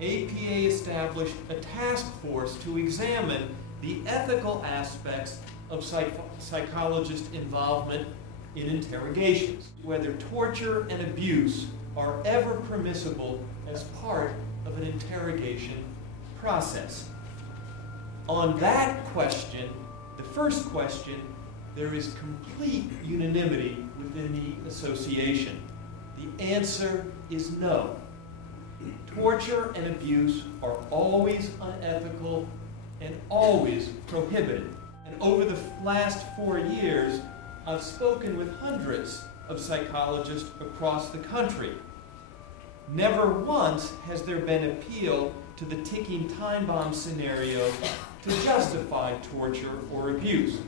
APA established a task force to examine the ethical aspects of psychologist involvement in interrogations, whether torture and abuse are ever permissible as part of an interrogation process. On that question, the first question, there is complete unanimity within the association. The answer is no. Torture and abuse are always unethical and always prohibited. And over the last 4 years, I've spoken with hundreds of psychologists across the country. Never once has there been appeal to the ticking time bomb scenario to justify torture or abuse.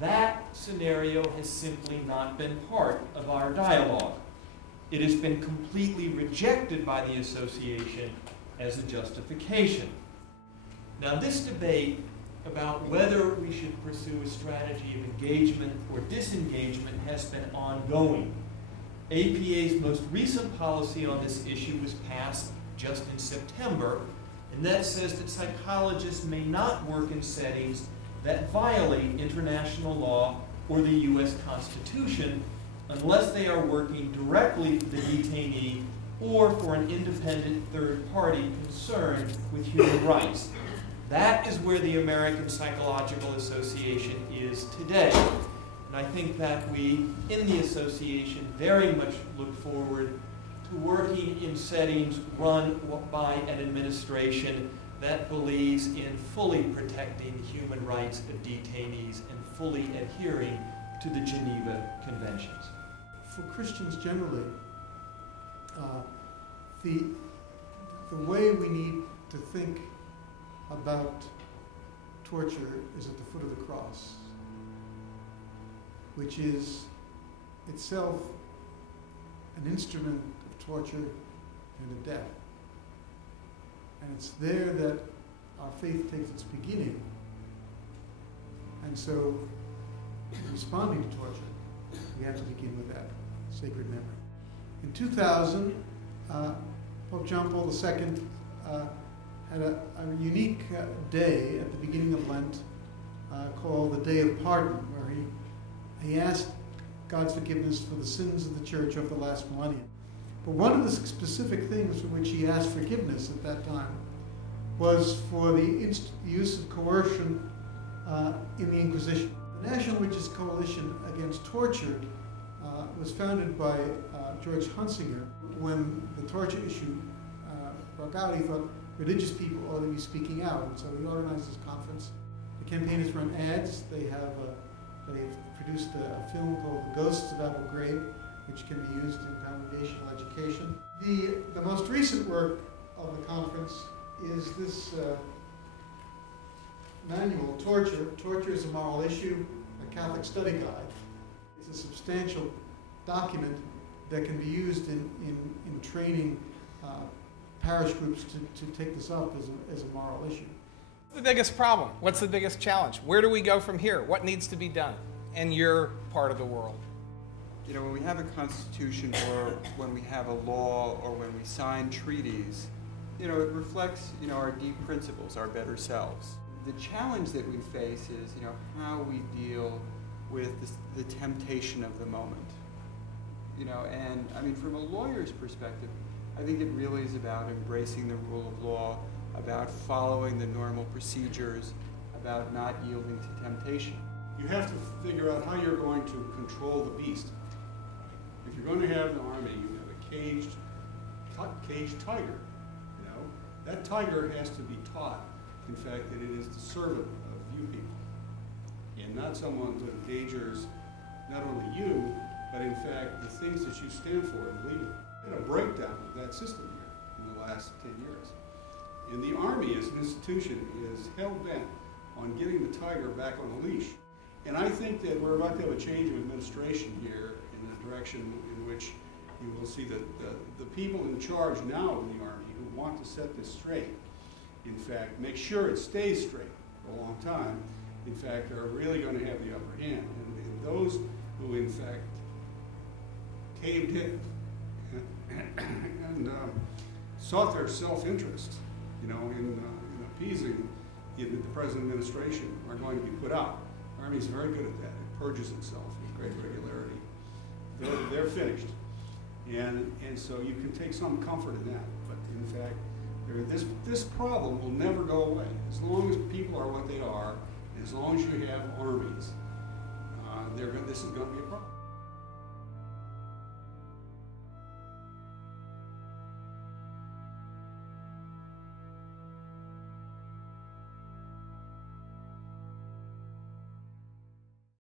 That scenario has simply not been part of our dialogue. It has been completely rejected by the association as a justification. Now, this debate about whether we should pursue a strategy of engagement or disengagement has been ongoing. APA's most recent policy on this issue was passed just in September, and that says that psychologists may not work in settings that violate international law or the U.S. Constitution unless they are working directly for the detainee or for an independent third party concerned with human rights. That is where the American Psychological Association is today. And I think that we, in the association, very much look forward to working in settings run by an administration that believes in fully protecting the human rights of detainees and fully adhering to the Geneva Conventions. For Christians generally, the way we need to think about torture is at the foot of the cross, which is itself an instrument of torture and of death. And it's there that our faith takes its beginning. And so, in responding to torture, we have to begin with that sacred memory. In 2000, Pope John Paul II had a unique day at the beginning of Lent called the Day of Pardon, where he asked God's forgiveness for the sins of the church over the last millennium. But one of the specific things for which he asked forgiveness at that time was for the use of coercion in the Inquisition. The National Religious Coalition Against Torture was founded by George Hunsinger. When the torture issue broke out, he thought religious people ought to be speaking out, and so he organized this conference. The campaign has run ads. They've produced a film called The Ghosts of Abu Ghraib, which can be used in congregational education. The most recent work of the conference is this manual, Torture is a Moral Issue, a Catholic Study Guide. It's a substantial document that can be used in training parish groups to take this up as a moral issue. What's the biggest problem? What's the biggest challenge? Where do we go from here? What needs to be done in your part of the world? You know, when we have a constitution or when we have a law or when we sign treaties, you know, it reflects, you know, our deep principles, our better selves. The challenge that we face is, you know, how we deal with the temptation of the moment. You know, and I mean, from a lawyer's perspective, I think it really is about embracing the rule of law, about following the normal procedures, about not yielding to temptation. You have to figure out how you're going to control the beast. If you're going to have an army, you have a caged tiger. You know, that tiger has to be taught, in fact, that it is the servant of you people, and not someone who endangers not only you, but in fact the things that you stand for and believe in. There's been a breakdown of that system here in the last 10 years. And the Army as an institution is hell-bent on getting the tiger back on the leash. And I think that we're about to have a change of administration here in the direction in which you will see that the people in charge now in the Army who want to set this straight, in fact, make sure it stays straight for a long time, in fact, are really going to have the upper hand. And those who, in fact, caved in and sought their self-interest in appeasing the present administration are going to be put out. The Army is very good at that. It purges itself with great regularity. They're finished. And so you can take some comfort in that. But in fact, this problem will never go away. As long as people are what they are, as long as you have armies, this is going to be a problem.